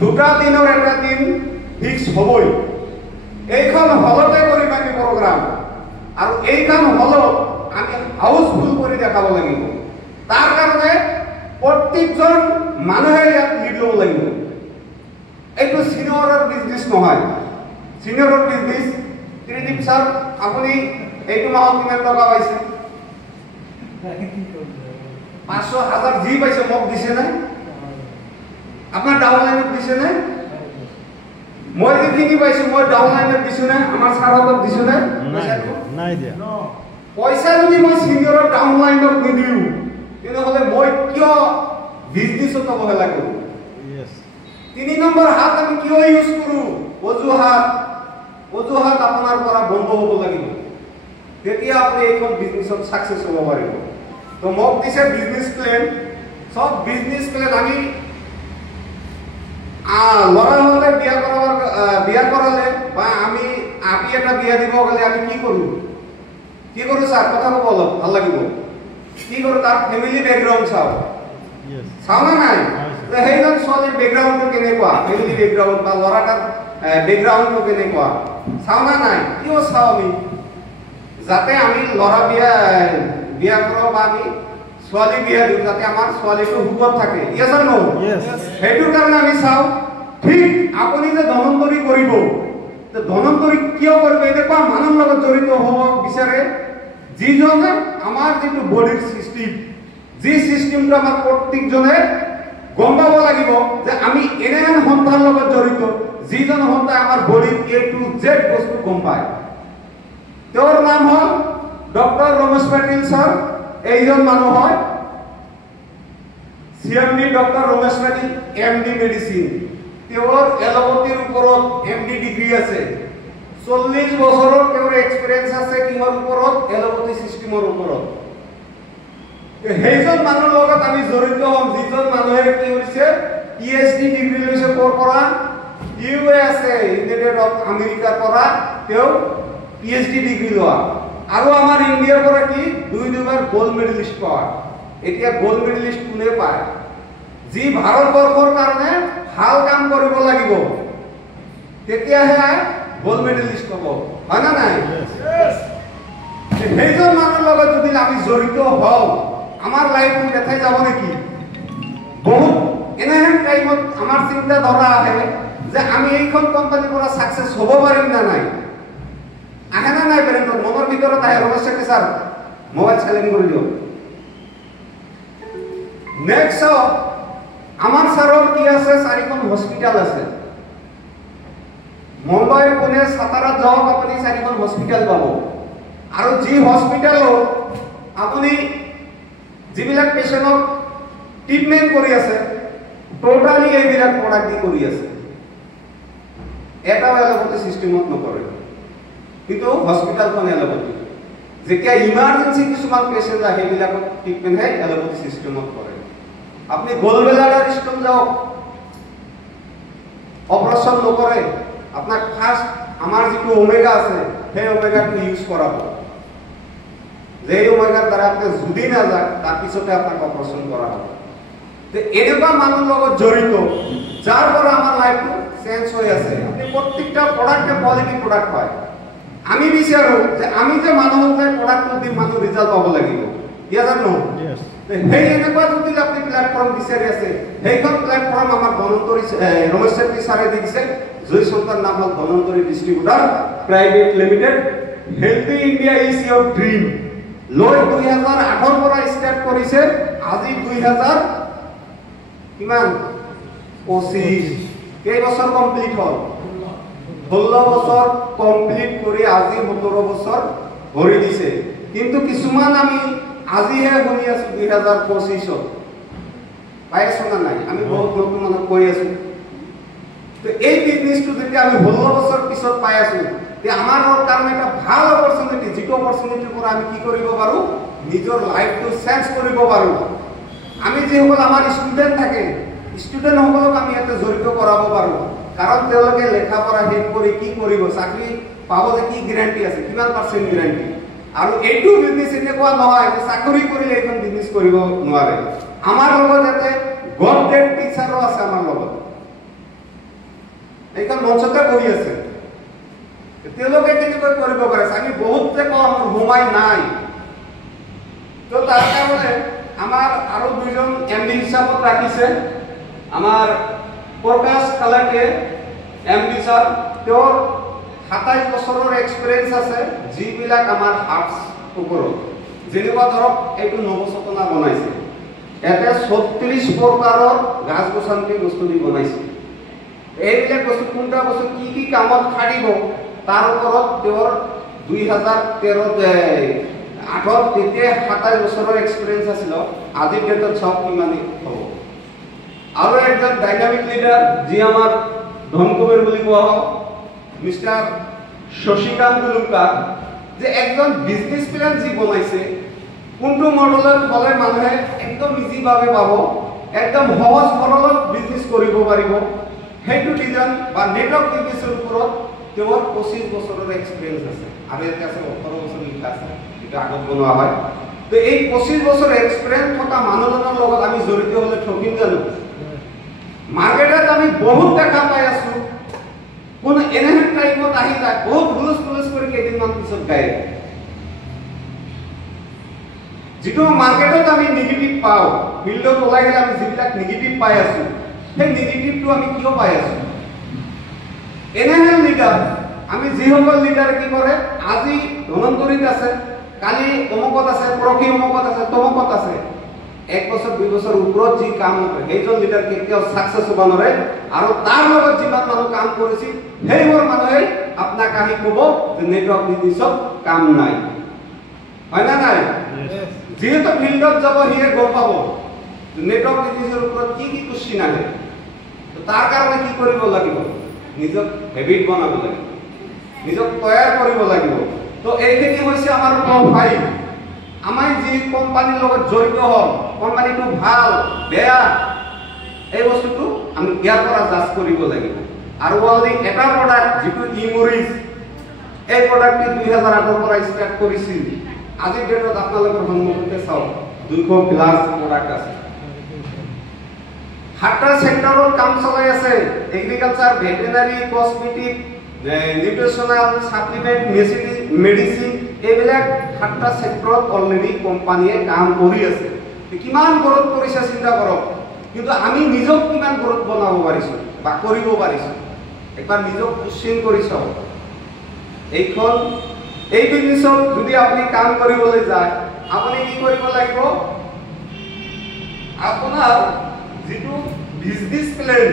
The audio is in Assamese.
দুটা দিনৰ এটা দিন ফিক্স হ'বই। এইখন হলতে কৰিম আমি প্ৰগ্ৰাম, আৰু এইখন হলত আমি হাউচফুল কৰি দেখাব লাগিব। তাৰ কাৰণে প্ৰত্যেকজন মানুহে ইয়াত লিড ল'ব লাগিব। এইটো চিনিয়ৰৰ বিজনেছ নহয়, চিনিয়ৰৰ বিজনেছ। ত্ৰিদীপ ছাৰ, আপুনি এইটো মাহত কিমান টকা পাইছে? 500,000 যি পাইছে মোক দিছে নাই? আপোনাৰ ডাউনলাইনত দিছে নাই? মই যিখিনি পাইছো মই ডাউনলাইনত দিছো নাই? আমাৰ ছাৰহঁতক দিছো নাই? নাই দিয়া। পইচা যদি মই চিনিয়ৰৰ ডাউনলাইনত নিদিওঁ তেনেহ'লে মই কিয় বিজনেছত অৱহেলা কৰোঁ? 3 নম্বৰ হাত আমি কিয় ইউজ কৰোঁ? অজুহাত আপোনাৰ পৰা বন্ধ হ'ব লাগিব, তেতিয়া আপুনি এইখন বিজনেছত ছাকচেছ হ'ব পাৰিব। তো মোক দিছে বিজনেছ প্লেন, সব বিজনেছ প্লেন আমি ল'ৰা হ'লে বিয়া কৰালে বা আমি আপি এটা বিয়া দিব গ'লে আমি কি কৰোঁ ছাৰ? কথা ক'ব অলপ ভাল লাগিব। কি কৰোঁ? তাৰ ফেমিলি বেকগ্ৰাউণ্ড চাওঁ না নাই? সেইজন ছোৱালীৰ বেকগ্ৰাউণ্ডটো কেনেকুৱা, ফেমিলি বেকগ্ৰাউণ্ড বা ল'ৰাটাৰ বেকগ্ৰাউণ্ডটো কেনেকুৱা চাওঁ না নাই? কিয় চাওঁ আমি? যাতে আমি ল'ৰা বিয়া কৰোঁ বা আমি ছোৱালী বিয়া দিওঁ, যাতে আমাৰ ছোৱালীটো সুখত থাকে। ইয়েছ অৰ নো? সেইটোৰ কাৰণে আমি চাওঁ। ঠিক আপুনি যে ধনন্তৰী কৰিব, ধনন্তৰী কিয় কৰিব? এনেকুৱা মানুহৰ লগত জড়িত হ'ব বিচাৰে যিজনে আমাৰ যিটো বডিৰ চিষ্টেম, যি চিষ্টেমটো আমাৰ প্ৰত্যেকজনে গম পাব লাগিব যে আমি এনেহেন সন্থাৰ লগত জড়িত যিজন সন্থাই আমাৰ বডিৰ A to Z বস্তু গম পায়। তেওঁৰ নাম হ'ল ডক্টৰ ৰমেশ পাটিল ছাৰ। এইজন মানুহ হয় CMD doctor Ramesh Patil, MD medicine. তেওঁৰ এলোপেথিৰ ওপৰত MD ডিগ্ৰী আছে। 40 বছৰৰ তেওঁৰ এক্সপিৰিয়েন্স আছে কিহৰ ওপৰত? এলোপেথি চিষ্টেমৰ ওপৰত। সেইজন মানুহৰ লগত আমি জড়িত হ'ম যিজন মানুহে কি কৰিছে? PhD ডিগ্ৰী লৈছে। ক'ৰ পৰা? USA, ইউনাইটেড আমেৰিকাৰ পৰা তেওঁ PhD ডিগ্ৰী লোৱা। আৰু আমাৰ ইণ্ডিয়াৰ পৰা কি 2-2বাৰ গোল্ড মেডেলিষ্ট পোৱা। এতিয়া গোল্ড মেডেলিষ্ট কোনে পায়? যি ভাৰতবৰ্ষৰ কাৰণে ভাল কাম কৰিব লাগিব, তেতিয়াহে গোল্ড মেডেলিষ্ট হ'ব, হয় না নাই? সেইজন মানুহৰ লগত যদি আমি জড়িত হওঁ, আমাৰ লাইফটো দেখাই যাব নেকি? বহুত এনেহেন টাইমত আমাৰ চিন্তা ধৰা আহে যে আমি এইখন কোম্পানীৰ পৰা ছাকচেছ হ'ব পাৰিম না নাই? আহে না নাই? বেৰেণ্টৰ মনৰ ভিতৰত আহে। Ramesh Chetty sir, mobile silent কৰি দিয়ক। নেক্সট আমাৰ ছাৰৰ কি আছে? 4খন হস্পিটাল আছে। মুম্বাই, পুনে, সাতাৰাত যাওক আপুনি 4খন হস্পিটাল পাব। আৰু যি হস্পিটালত আপুনি যিবিলাক পেচেণ্টক ট্ৰিটমেণ্ট কৰি আছে, টোটালি এইবিলাক প্ৰডাক্ট দি কৰি আছে। এটাও এলোপেথি চিষ্টেমত নকৰে, কিন্তু হস্পিটালখন এলোপেথি। যেতিয়া ইমাৰ্জেঞ্চি কিছুমান পেচেণ্ট আহে, সেইবিলাকক ট্ৰিটমেণ্টহে এলোপেথি চিষ্টেমত কৰে। আপনি গোলবেলাডাৰ স্টোন যাওক, অপাৰেশন নকৰে, আপনাৰ ফাৰ্স্ট আমাৰ যেটো ওমেগা আছে সেই ওমেগাটো ইউজ কৰাব। যে ওমেগাৰ দ্বাৰা আপনি যদি না যাক তাৰ পিছতে আপোনাক অপাৰেশন কৰা হ'ব। তো এনেকুৱা মানুহৰ লগত জড়িত যাৰ পৰা আমাৰ লাইফটো চেঞ্জ হৈ আছে। আপনি প্ৰত্যেকটা প্ৰডাক্টে কোৱালিটি প্ৰডাক্ট হয়। আমি বিচাৰো যে আমি যে মানুহক যে প্ৰডাক্টটো দিম, মানুহ ৰিজাল্ট পাব লাগিব। ইয়া জানো? সেই এনেকুৱা যদি আপনি প্ল্যাটফৰ্ম বিচাৰি আছে, সেইখন প্ল্যাটফৰ্ম আমাৰ ধনন্তৰী ৰমেশ চেট্টি ছাৰে দিছে। জয় সন্তান নাম হ'ল Dhanantari distributor private limited. Healthy India is your dream লৈ 2008 পৰা ষ্টাৰ্ট কৰিছে। আজি 2000 কিমান 25 কেইবছৰ কমপ্লিট হ'ল? 16 বছৰ কমপ্লিট কৰি আজি 17 বছৰ ভৰি দিছে। কিন্তু কিছুমান আমি আজিহে শুনি আছো 2025 পাই আছো না নাই? আমি বহুত নতুন মানুহ কৈ আছো। তো এই বিজনেছটো যেতিয়া আমি 16 বছৰ পিছত পাই আছো, তে আমাৰ কাৰণে এটা ভাল অপৰচুনিটি, যিটো অপৰচুনিটিৰ পৰা আমি কি কৰিব পাৰো? নিজৰ লাইফটো চেঞ্জ কৰিব পাৰো। আমি যিসকল আমাৰ ষ্টুডেণ্ট থাকে, ষ্টুডেণ্টসকলক আমি ইয়াতে জড়িত কৰাব পাৰো। কাৰণ তেওঁলোকে লেখা পঢ়া শেষ কৰি কি কৰিব? চাকৰি পাব যে কি গ্যাৰান্টি আছে? কিমান % গ্যাৰান্টি? আৰু এইটো বিজনেছ এনেকুৱা নহয় যে চাকৰি কৰিলে এইখন বিজনেছ কৰিব নোৱাৰে। আমাৰ লগত ইয়াতে গড গ্ৰেড টিচাৰো আছে আমাৰ লগত। এইখন মঞ্চতে বহি আছে তেওঁলোকে কেনেকৈ কৰিব পাৰে আমি বহুতে কম ঘুমাই নাই তো তাৰ কাৰণে আমাৰ আৰু দুইজন এমডি হিচাপত ৰাখিছে আমাৰ প্ৰকাশ কালাকে এমডি স্যাৰ তেওঁৰ 27 বছৰৰ এক্সপেৰিয়েন্স আছে যিবিলাক আমাৰ আৰ্টস ওপৰত যেনেকুৱা ধৰক এইটো নৱচেতনা বনাইছে এতে 36 প্ৰকাৰৰ গাছ গছনি বস্তু দি বনাইছে এইবিলাক বস্তু কোনটা বস্তু কি কামত খাটিব তাৰ ওপৰত তেওঁৰ 2013 8 তেতিয়া 27 বছৰৰ এক্সপেৰিয়েন্স আছিল আজি ডেটত সব কিমানি হ'ব আৰু একজন ডাইনামিক লিডাৰ যি আমাৰ ধনকুবেৰ বুলি কোৱা হয় মিস্টাৰ শশীকান্ত লুকা যে একজন বিজনেস প্ল্যান যি বনাইছে কোনটো মডেলত হলে মানুহে একদম ইজি ভাবে পাব একদম সহজ সৰলত বিজনেস কৰিব পাৰিব সেইটো ডিজাইন বা নেটৱৰ্ক বিজনেসৰ ওপৰত তেওঁৰ 25 বছৰৰ এক্সপেৰিয়েন্স আছে আৰু এটা আছে 18 বছৰ লিখা আছে এটা আগত বনোৱা হয় তো এই 25 বছৰ এক্সপেৰিয়েন্স থকা মানুহজনৰ লগত আমি জড়িত হলে ঠকিম জানো মার্কেটত আমি বহুত দেখা পাই আছো কোন এনেহেন টাইমত আহি যায় বহুত হুলস্থুল কৰি কেইদিনমান পিছত গায় যেটো মার্কেটত আমি নেগেটিভ পাও ফিল্ডত ওলাই গেলে আমি যিবিলাক নেগেটিভ পাই আছো সেই নেগেটিভটো আমি কিয় পাই আছো এনেহেন লিডাৰ আমি যিসকল লিডাৰ কি কৰে আজি ধনন্তৰীত আছে কালি অমুকত আছে পৰখি অমুকত আছে তমুকত আছে 1 বছৰ 2 বছৰ ওপৰত যি কাম কৰে সেইজন লিডাৰ কেতিয়াও সাকসেস হ'ব নোৱাৰে আৰু তাৰ লগত যিমান মানুহ কাম কৰিছিল সেইবোৰ মানুহে আপোনাক আহি ক'ব যে নেটৱৰ্ক বিজনেছত কাম নাই হয় না নাই যেহেতু ফিল্ডত যাব হিয়ে গম পাব নেটৱৰ্ক বিজনেছৰ ওপৰত কি কুশ্চিন আহে তো তাৰ কাৰণে কি কৰিব লাগিব নিজক হেবিট বনাব লাগিব নিজক তৈয়াৰ কৰিব লাগিব তো এইখিনি হৈছে আমাৰ প্ৰফাইল আমাৰ যি কোম্পানীৰ লগত জড়িত হল কোম্পানীটো ভাল বেয়া এই বস্তুটো আমি ইয়াৰ পৰা জাজ কৰিব লাগিব আৰু অলৰেডি এটা প্ৰডাক্ট যিটো ইমৰিজ এই প্ৰডাক্টটি 2008 পৰা ষ্টাৰ্ট কৰিছিল আজি ডেটত আপোনালোকৰ সন্মুখতে চাওক 200 প্লাস প্ৰডাক্ট আছে 7টা সেক্টৰত কাম চলাই আছে agriculture veterinary cosmetic nutritional supplement medicine এইবিলাক 7টা সেক্টৰত অলৰেডি কোম্পানীয়ে কাম কৰি আছে কিমান গ্ৰোথ কৰিছে চিন্তা কৰক কিন্তু আমি নিজক কিমান গ্ৰোথ বনাব পাৰিছো বা কৰিব পাৰিছো একবাৰ নিজক কোশ্চেন কৰি চাওক এইখন এই বিজনেছত যদি আপুনি কাম কৰিবলৈ যায় আপুনি কি কৰিব লাগিব আপোনাৰ যেটো বিজনেস প্ল্যান